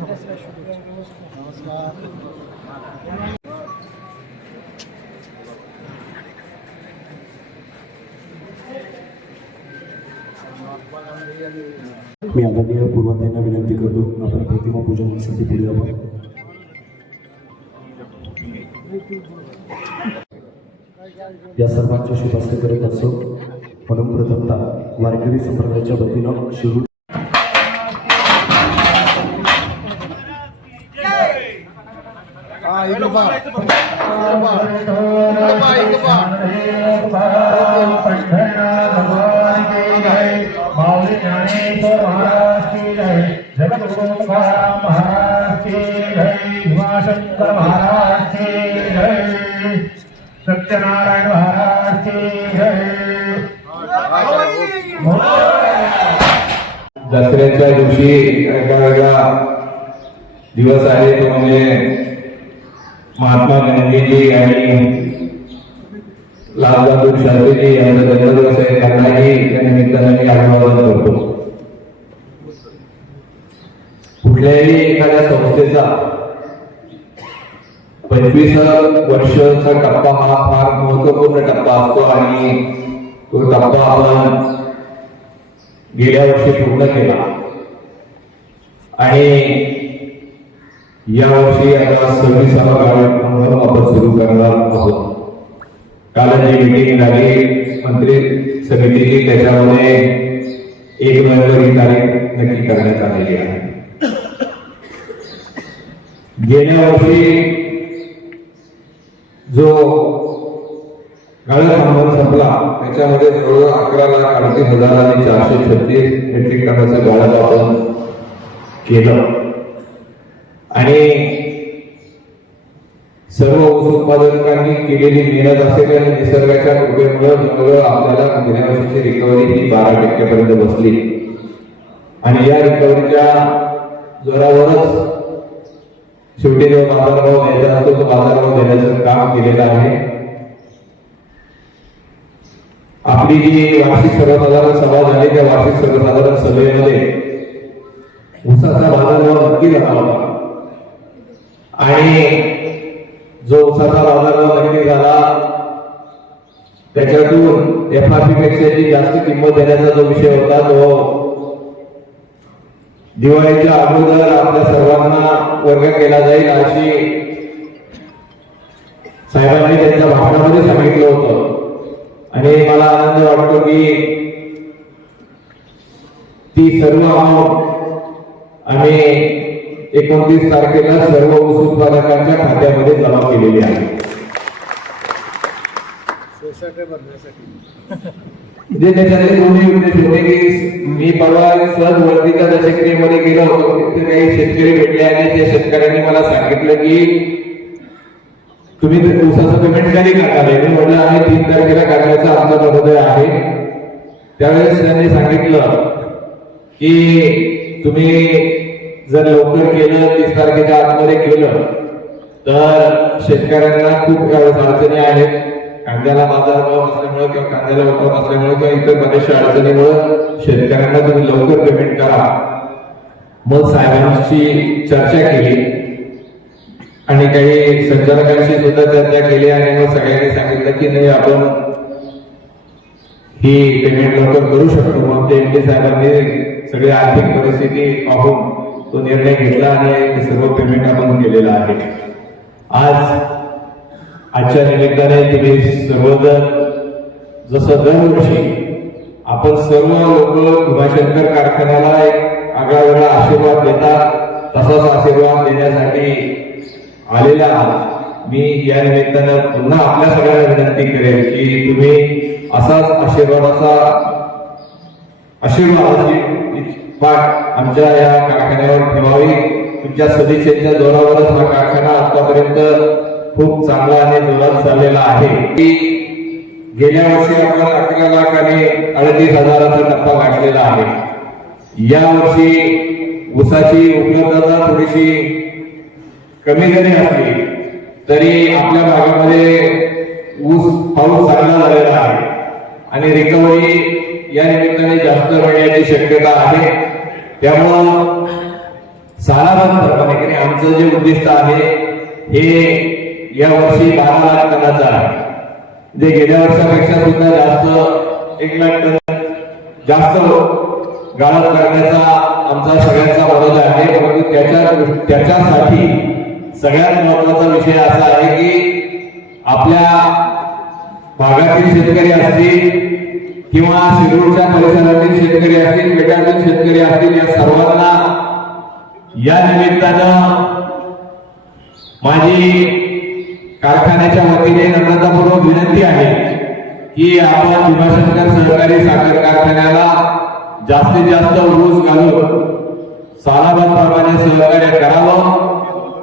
नमस्कार मी आदरणीय पूर्वाध्यायांना विनंती करतो आपण प्रतिमा पूजनासाठी पुढे आपण. या सर्वांचे शुभ करत असो. म्हणून प्रथमतः वारकरी संप्रदायाच्या वतीनं शिरू Ah, सत्यनारायण दसऱ्याच्या दिवशी दिवस आहे तो म्हणजे महात्मा गांधीजी आणि लालबहादूर शास्त्रीजी यांचा जन्मदिवस आहे. त्यांनाही त्या निमित्ताने मी अभिवादन करतो. कुठल्याही एखाद्या संस्थेचा पंचवीस वर्षाचा टप्पा हा फार महत्त्वपूर्ण टप्पा असतो आणि तो टप्पा आपण गेल्या वर्षी पूर्ण केला. आणि यावर्षी आता सव्वीसावा कार्यक्रम आपण सुरू करणार आहोत. काल जी मीटिंग झाली मंत्री समितीची त्याच्यामध्ये एक नोव्हेंबर ही तारीख नक्की करण्यात आलेली आहे. गेल्या वर्षी जो गाळा संपला त्याच्यामध्ये जवळ अकरा लाख अडतीस हजार आणि चारशे छत्तीस मेट्रिक टनाचं गाळा आपण केलं. आणि सर्व ऊस उत्पादकांनी केलेली मेहनत असेल आणि निसर्गाच्या कृपेमुळे जवळ आपल्याला गेल्या वर्षीची रिकव्हरी ही बारा टक्क्यापर्यंत बसली. आणि या रिकव्हरीच्या जोरावरच शेवटी जो बाजारभाव द्यायचा असतो तो बाजारभाव देण्याचं काम केलेलं आहे. आपली जी वार्षिक सर्वसाधारण सभा झाली त्या वार्षिक सर्वसाधारण सभेमध्ये ऊसाचा बाजारभाव नक्की झाला होता आणि जो उसाचा बाजारभाव नक्की झाला त्याच्यातून एफ आर पी पेक्षा जी जास्त किंमत देण्याचा जो विषय होता तो दिवाळीच्या अगोदर आपल्या सर्वांना वर्ग केला जाईल अशी साहेबांनी त्यांच्या भाषणामध्ये सांगितलं होतं. आणि मला आनंद वाटतो की ती सर्व आम्ही एकोणतीस तारखेला सर्व ऊस उत्पादकांच्या खात्यामध्ये जमा केलेली आहे. म्हणजे त्याच्यातले दोन्ही उद्देश होते की मी परवा सहज वर्धीच्या दशक्रियेमध्ये गेलो होतो तिथे काही शेतकरी भेटले आणि त्या शेतकऱ्यांनी मला सांगितलं की तुम्ही ते ऊसाचं पेमेंट कधी करणार आहे मी म्हटलं आम्ही तीन तारखेला करण्याचा आमचा निर्णय आहे. त्यावेळेस त्यांनी सांगितलं की तुम्ही जर लवकर केलं तीस तारखेच्या आतमध्ये केलं तर शेतकऱ्यांना खूप अडचणी आहेत. कांद्याला बाजारभाव असल्यामुळे किंवा कांद्याला उठाव असल्यामुळे किंवा इतर बऱ्याचशा अडचणीमुळे शेतकऱ्यांना तुम्ही लवकर पेमेंट करा. मग साहेबांशी चर्चा केली. आणि काही संचालकांशी सुद्धा चर्चा केली आणि मग सगळ्यांनी सांगितलं की नाही आपण ही पेमेंट लवकर करू शकतो. मग ते एमडी साहेबांनी सगळी आर्थिक परिस्थिती पाहून तो निर्णय घेतला आणि ते सर्व पेमेंट आपण केलेलं आहे. आज आजच्या निमित्ताने तुम्ही सर्वजण जसं दरवर्षी आपण सर्व लोक उमाशंकर कारखान्याला एक आगळा वेगळा आशीर्वाद देता तसाच आशीर्वाद देण्यासाठी आलेला आहात. मी या निमित्तानं पुन्हा आपल्या सगळ्यांना विनंती करेन की तुम्ही असाच आशीर्वादाचा आशीर्वाद पाठ आमच्या या कारखान्यावर ठेवावी. तुमच्या सदिच्छेच्या जोरावरच हा कारखाना आतापर्यंत खूप चांगला आणि जोरात चाललेला आहे. की गेल्या वर्षी आपण अकरा लाख आणि अडतीस हजाराचा टप्पा गाठलेला आहे. या वर्षी ऊसाची उपलब्धता थोडीशी कमी जरी असली तरी आपल्या भागामध्ये ऊस पाऊस चांगला झालेला आहे. आणि रिकव्हरी या निमित्ताने जास्त होण्याची शक्यता आहे. त्यामुळं सालाबाद की आमचं जे उद्दिष्ट आहे हे या वर्षी बारा लाख टनाचं आहे. जे गेल्या वर्षापेक्षा सुद्धा जास्त एक लाख टन जास्त गाळप करण्याचा आमचा सगळ्यांचा वरोध आहे. परंतु त्याच्या त्याच्यासाठी सगळ्यात महत्त्वाचा विषय असा आहे की आपल्या भागातील शेतकरी असतील किंवा शिरूरच्या परिसरातील शेतकरी असतील बेटातील शेतकरी असतील या सर्वांना या निमित्तानं माझी कारखान्याच्या वतीने नम्रतापूर्वक विनंती आहे की आपण भीमाशंकर सहकारी साखर कारखान्याला जास्तीत जास्त ऊस घालून सालाबाद प्रमाणे सहकार्य करावं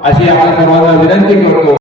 अशी आपण सर्वांना विनंती करतो.